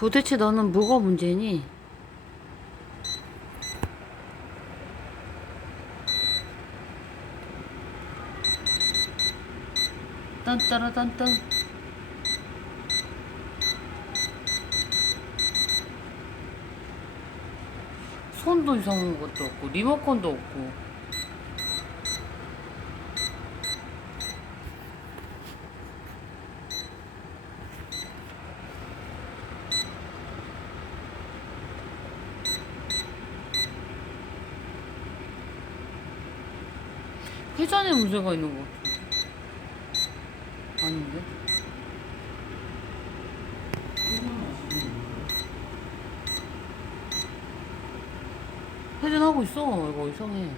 도대체 너는 뭐가 문제니? 딴따라딴딴. 손도 이상한 것도 없고 리모컨도 없고. 회전에 문제가 있는 것 같아. 아닌데? 회전하고 있어. 이거 이상해.